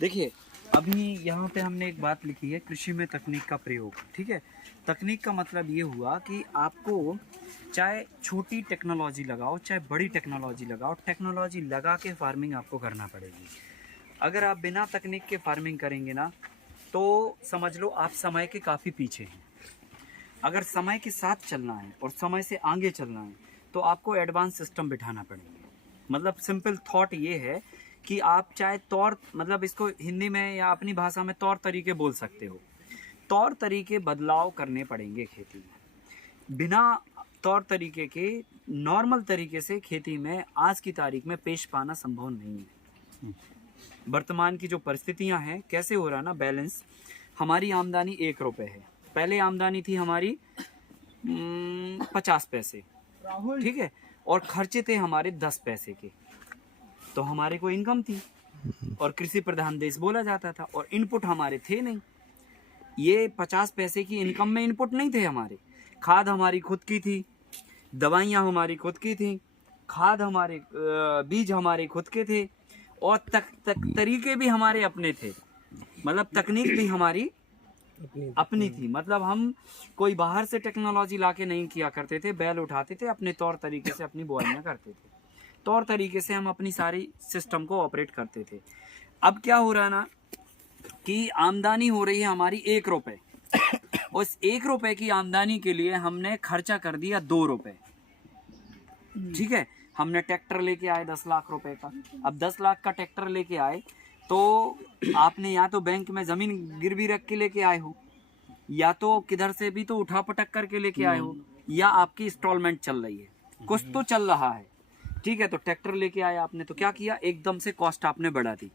देखिए, अभी यहाँ पे हमने एक बात लिखी है, कृषि में तकनीक का प्रयोग। ठीक है, तकनीक का मतलब ये हुआ कि आपको चाहे छोटी टेक्नोलॉजी लगाओ चाहे बड़ी टेक्नोलॉजी लगाओ, टेक्नोलॉजी लगा के फार्मिंग आपको करना पड़ेगी। अगर आप बिना तकनीक के फार्मिंग करेंगे ना, तो समझ लो आप समय के काफ़ी पीछे हैं। अगर समय के साथ चलना है और समय से आगे चलना है तो आपको एडवांस सिस्टम बिठाना पड़ेंगे। मतलब सिंपल थॉट ये है कि आप चाहे मतलब इसको हिंदी में या अपनी भाषा में तौर तरीके बोल सकते हो। तौर तरीके बदलाव करने पड़ेंगे खेती में। बिना तौर तरीके के नॉर्मल तरीके से खेती में आज की तारीख में पेश पाना संभव नहीं है। वर्तमान की जो परिस्थितियां हैं, कैसे हो रहा है ना बैलेंस, हमारी आमदनी 1 रुपये है। पहले आमदनी थी हमारी 50 पैसे, ठीक है, और खर्चे थे हमारे 10 पैसे के, तो हमारे को इनकम थी और कृषि प्रधान देश बोला जाता था और इनपुट हमारे थे नहीं। ये 50 पैसे की इनकम में इनपुट नहीं थे हमारे। खाद हमारी खुद की थी, दवाइयाँ हमारी खुद की थी, खाद हमारे बीज हमारे खुद के थे और तरीके भी हमारे अपने थे। मतलब तकनीक भी हमारी अपनी थी। मतलब हम कोई बाहर से टेक्नोलॉजी लाके नहीं किया करते थे, बैल उठाते थे, अपने तौर तरीके से अपनी बुआइयाँ करते थे, तौर तरीके से हम अपनी सारी सिस्टम को ऑपरेट करते थे। अब क्या हो रहा है ना कि आमदनी हो रही है हमारी 1 रुपये। उस 1 रुपये की आमदनी के लिए हमने खर्चा कर दिया 2 रुपये। ठीक है, हमने ट्रैक्टर लेके आए 10 लाख रुपए का। अब 10 लाख का ट्रैक्टर लेके आए तो आपने या तो बैंक में ज़मीन गिरवी रख के लेके आए हो, या तो किधर से भी तो उठा पटक करके लेके आए हो, या आपकी इंस्टॉलमेंट चल रही है, कुछ तो चल रहा है। ठीक है, तो ट्रैक्टर लेके आए आपने, तो क्या किया, एकदम से कॉस्ट आपने बढ़ा दी,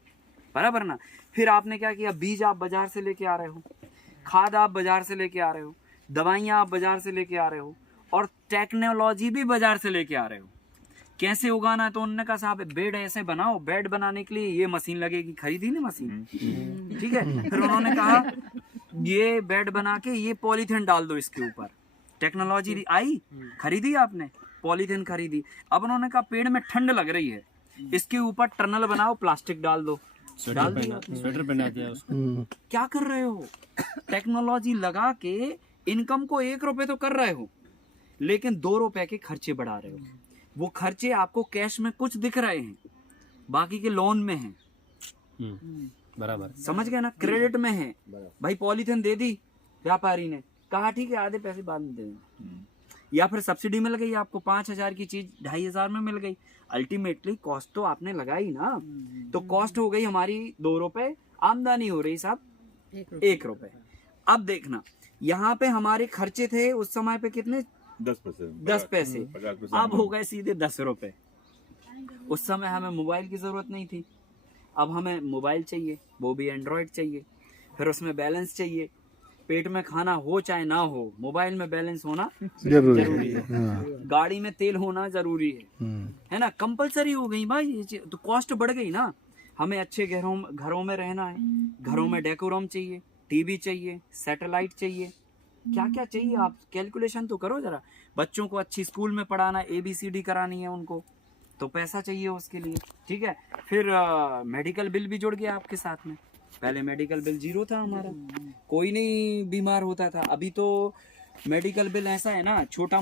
बराबर ना। फिर आपने क्या किया, बीज आप बाजार से लेके आ रहे हो, खाद आप बाजार से लेके आ रहे हो, दवाइयाँ आप बाजार से लेके आ रहे हो, और टेक्नोलॉजी भी बाजार से लेके आ रहे हो। कैसे उगाना है, तो उन्होंने कहा साहब बेड ऐसे बनाओ, बेड बनाने के लिए ये मशीन लगेगी, खरीदी ना मशीन। ठीक है, फिर उन्होंने कहा ये बेड बना के ये पॉलीथिन डाल दो इसके ऊपर। टेक्नोलॉजी आई, खरीदी आपने, पॉलीथिन खरीदी। अब उन्होंने कहा पेड़ में ठंड लग रही है, इसके ऊपर टनल बनाओ, प्लास्टिक डाल दो, डाल दिया, स्वेटर पहना दिया उसको। क्या कर रहे हो, टेक्नोलॉजी लगा के इनकम को 1 रुपये तो कर रहे हो, लेकिन 2 रुपए के खर्चे बढ़ा रहे हो। वो खर्चे आपको कैश में कुछ दिख रहे हैं, बाकी के लोन में हैं। बराबर, समझ गए ना, क्रेडिट में है। भाई पॉलीथिन दे दी व्यापारी ने, कहा ठीक है आधे पैसे बाद में दे देंगे, या फिर सब्सिडी मिल गई आपको, 5,000 की चीज 2,500 में मिल गई। अल्टीमेटली कॉस्ट तो आपने लगाई ना, तो कॉस्ट हो गई हमारी 2 रुपए, आमदनी हो रही साहब 1 रुपए। अब देखना, यहाँ पे हमारे खर्चे थे उस समय पे कितने, 10 पैसे, अब हो गए सीधे 10 रुपए। उस समय हमें मोबाइल की जरूरत नहीं थी, अब हमें मोबाइल चाहिए, वो भी एंड्रॉयड चाहिए, फिर उसमें बैलेंस चाहिए। पेट में खाना हो चाहे ना हो, मोबाइल में बैलेंस होना जरूरी है। गाड़ी में तेल होना जरूरी है ना, कंपलसरी हो गई भाई ये चीज़। तो कॉस्ट बढ़ गई ना। हमें अच्छे घरों में रहना है, घरों में डेकोरम चाहिए, टीवी चाहिए, सैटेलाइट चाहिए, क्या क्या चाहिए, आप कैलकुलेशन तो करो जरा। बच्चों को अच्छी स्कूल में पढ़ाना, ABCD करानी है उनको, तो पैसा चाहिए उसके लिए। ठीक है, फिर मेडिकल बिल भी जुड़ गया आपके साथ में। पहले मेडिकल बिल 0 था हमारा, कोई नहीं बीमार होता था। अभी तो मेडिकल बिल ऐसा है ना, छोटा